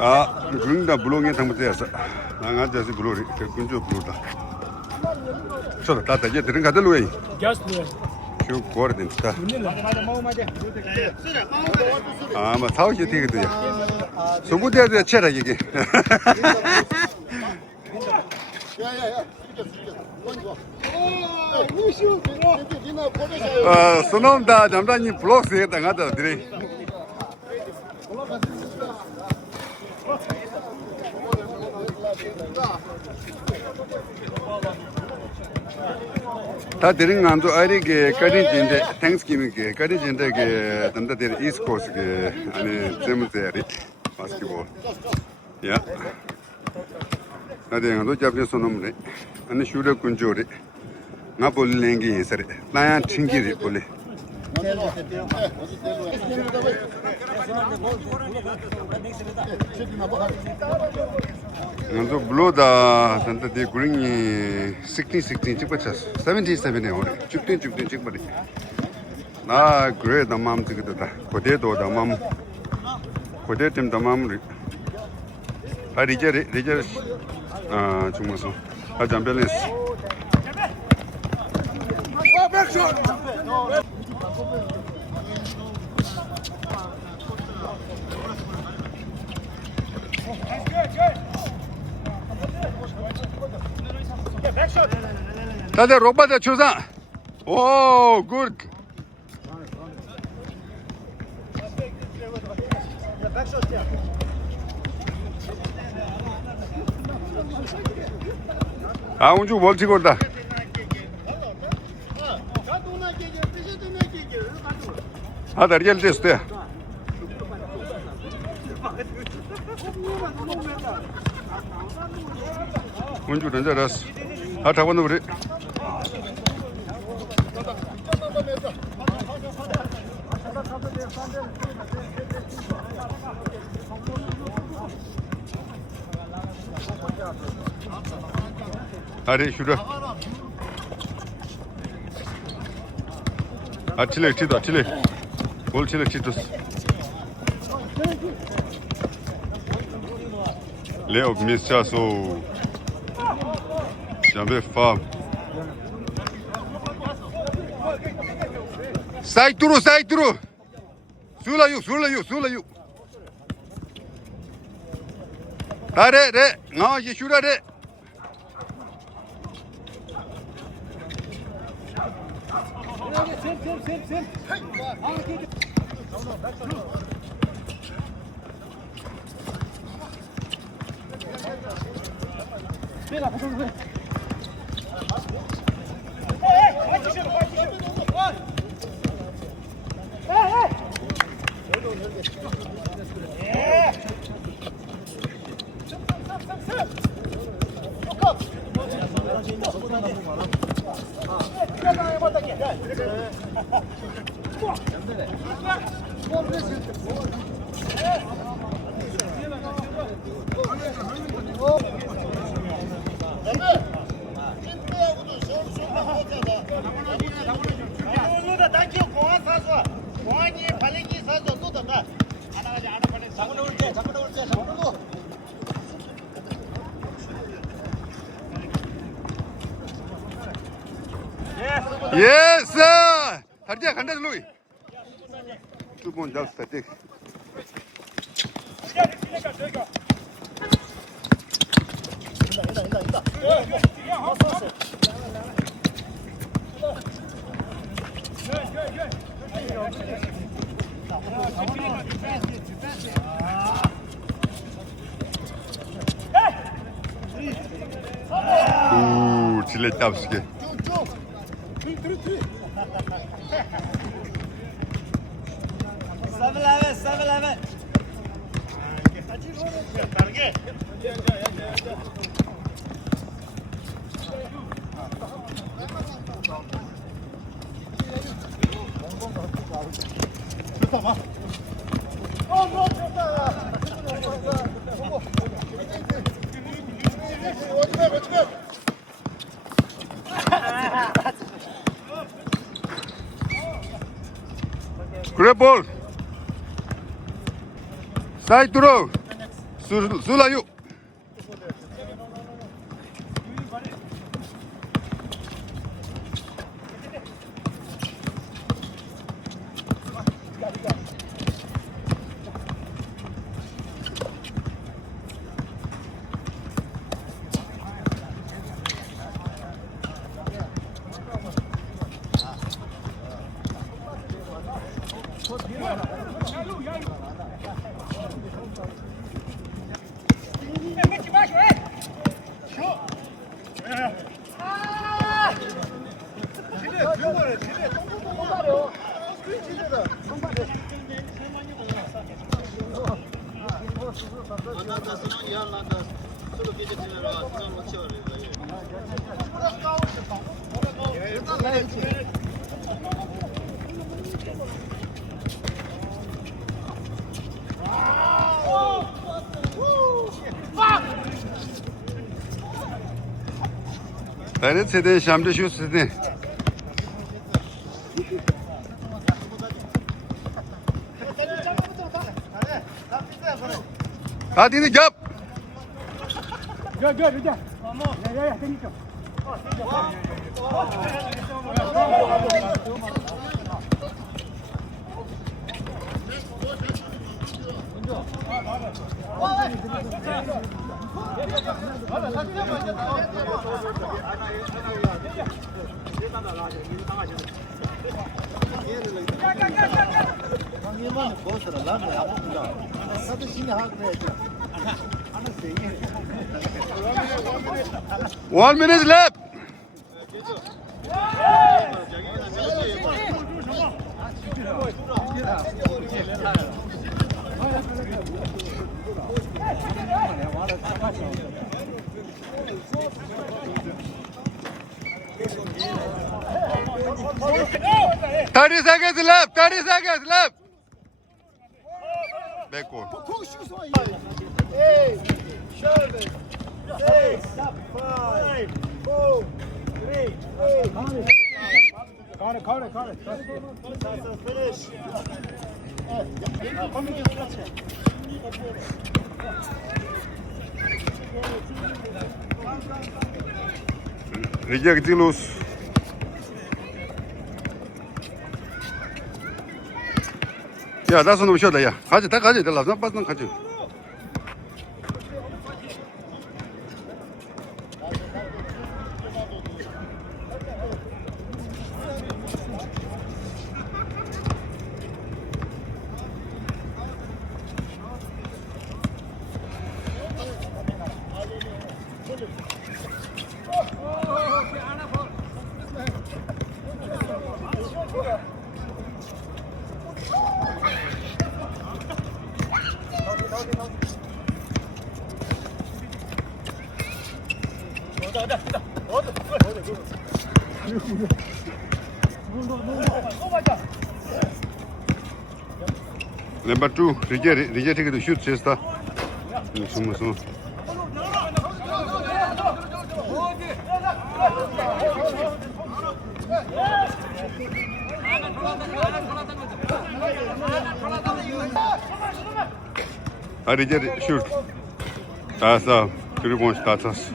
아, 그런다 블롱에 담으세요. 나가 자시 블로리, 군주 블로다. 저다 다다 이제 들은 가들 왜? 쭉 거야 된다. 아, 뭐 사오시 되거든요. 소구대야 쳐라 이게. 소놈다 잠단이 블록스에 당하다 드리. 다 드린 간도 아리게 까리진데 땡스기밍게 까리진데게 단다데 이스코스게 아니 제무데리 바스켓볼 야 나데 간도 잡게 소놈네 아니 슈레 군조리 나 볼랭기 서레 나야 튕기리 볼레 먼저 블로다 단다데 그린이 16 찍었어 77에 오래 죽든 찍버리 나 그래 담맘 찍었다 고대도 담맘 고대템 담맘 아 리제 아 중무서 아 잠벨레스 다들 로바다 초상 오 굿 아 운주 멀티 걸다 아 다리엘 됐대 운주 던져놨어 아 타고는 우리 아래 슈라 아칠레 치도 아칠레 볼 칠레 치도스 레오 미스차소 잠베 팜 사이트로 술라유 다레 나 이제 슈라레 예스 다리야 간다 로이 두번 잡았다 돼 오 질레 잡스게 Seven. 그래 볼 Side throw. Sulayu. Hayret sede Şam'da şu sede. Hadi ini gap. Go, udah. Ya, thank you. One minute left. Thirty seconds left. 30 seconds left. Backward. Hey, shoulder. 6, 5, 4, 3, 2. Got it. Finish. Reject loose. 야, 나서 놈 쉬어다, 야. 가지, 다 가지. 나 빠져, 가지. Number 2, reject the shoot, sister. Sumo. I reject shoot. That's 3 points, that's us.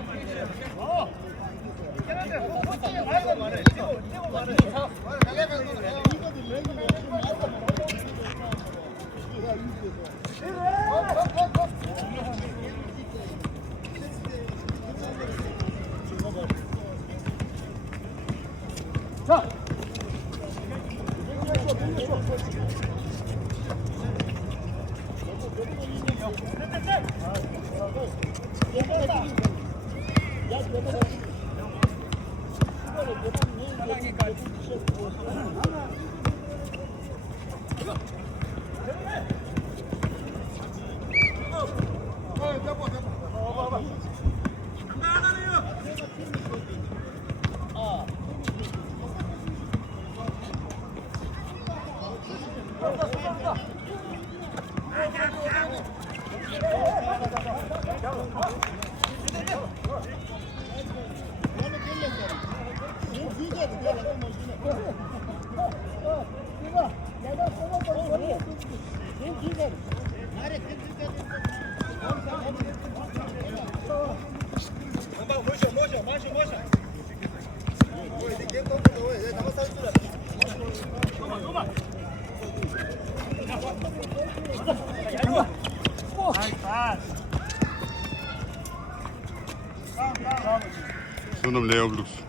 저놈 레어 블룩스.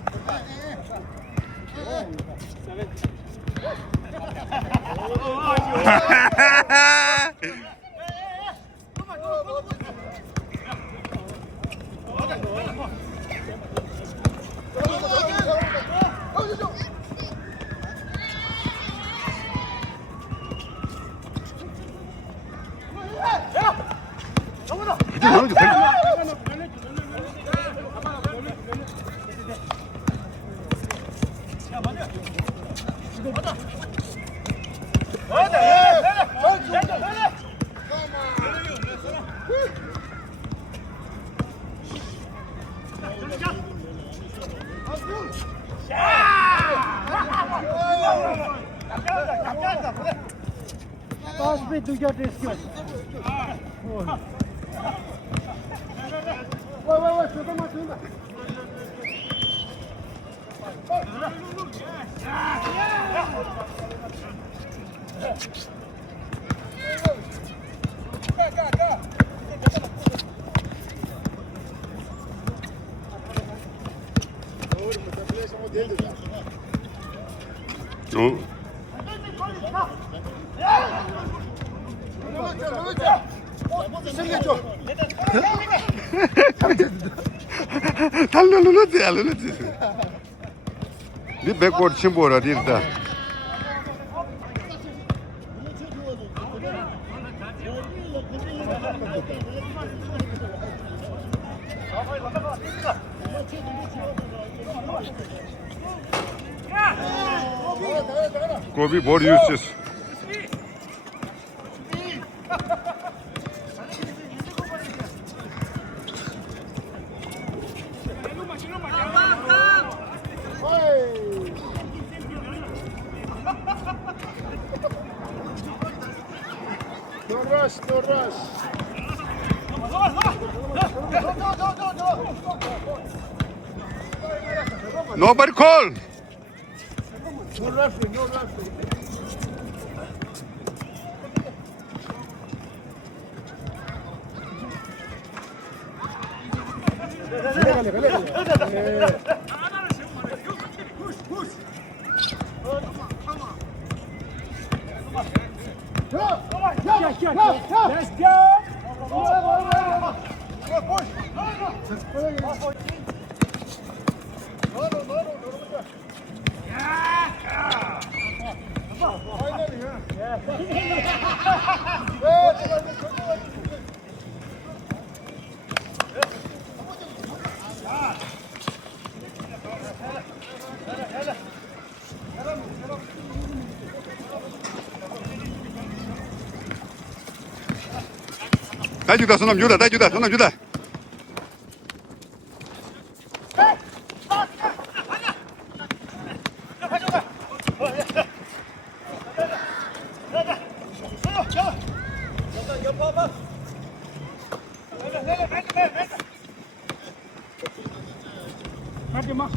Pass me to get this good. Wait, 잠깐만. 달려놓지. 네 백보드 침보라 딜다. 고비 머리 유스. No rush. Nobody call. No rush. Let's go. 다주다 손놈 주다. 손놈 주다. 마.